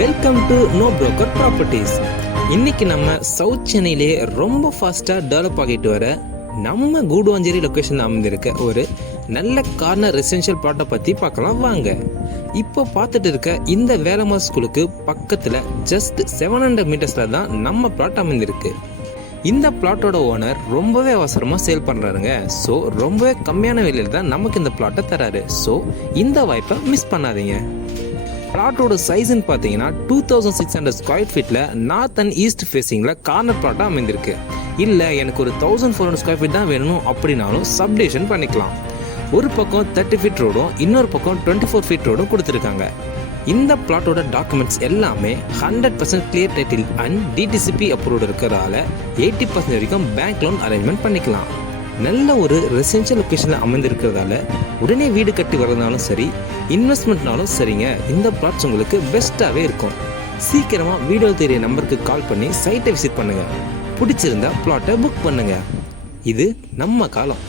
Welcome to know broker properties. இன்னைக்கு நம்ம south சென்னையிலே ரொம்ப ஃபாஸ்ட்டாக டெவலப் ஆகிட்டு வர நம்ம கூடுவாஞ்சேரி லொக்கேஷன் அமைந்திருக்க ஒரு நல்ல கார்னர் ரெசிடென்ஷியல் பிளாட்டை பற்றி பார்க்கலாம் வாங்க. இப்போ பார்த்துட்டு இருக்க இந்த வேலம்மா ஸ்கூலுக்கு பக்கத்தில் ஜஸ்ட் 700 மீட்டர்ஸில் தான் நம்ம பிளாட் அமைந்திருக்கு. இந்த பிளாட்டோட ஓனர் ரொம்பவே அவசரமாக சேல் பண்ணுறாருங்க. ஸோ ரொம்பவே கம்மியான விலையில் தான் நமக்கு இந்த பிளாட்டை தராரு. ஸோ இந்த வாய்ப்பை மிஸ் பண்ணாதீங்க. பிளாட்டோட சைஸ்ன்னு பார்த்தீங்கன்னா 2600 ஸ்கொயர் ஃபீட்டில் நார்த் அண்ட் ஈஸ்ட் ஃபேஸிங்கில் கார்னர் பிளாட்டாக அமைந்திருக்கு. இல்லை எனக்கு ஒரு 1400 ஸ்கொயர் ஃபீட் தான் வேணும் அப்படின்னாலும் சப்டிவிஷன் பண்ணிக்கலாம். ஒரு பக்கம் 30 ஃபீட் ரோடும் இன்னொரு பக்கம் 24 ஃபீட் ரோடும் கொடுத்துருக்காங்க. இந்த பிளாட்டோட டாக்குமெண்ட்ஸ் எல்லாமே 100% clear title and DTCP approved இருக்கிறதால 80% வரைக்கும் பேங்க் லோன் அரேஞ்ச்மெண்ட் பண்ணிக்கலாம். நல்ல ஒரு ரெசிடென்ஷியல் லொக்கேஷனில் அமைந்திருக்கிறதால உடனே வீடு கட்டி வர்றதுனாலும் சரி, இன்வெஸ்ட்மெண்ட்னாலும் சரிங்க, இந்த பிளாட்ஸ் உங்களுக்கு பெஸ்ட்டாகவே இருக்கும். சீக்கிரமாக வீடியோ தெரிய நம்பருக்கு கால் பண்ணி சைட்டை விசிட் பண்ணுங்கள். பிடிச்சிருந்தா பிளாட்டை புக் பண்ணுங்கள். இது நம்ம காலம்.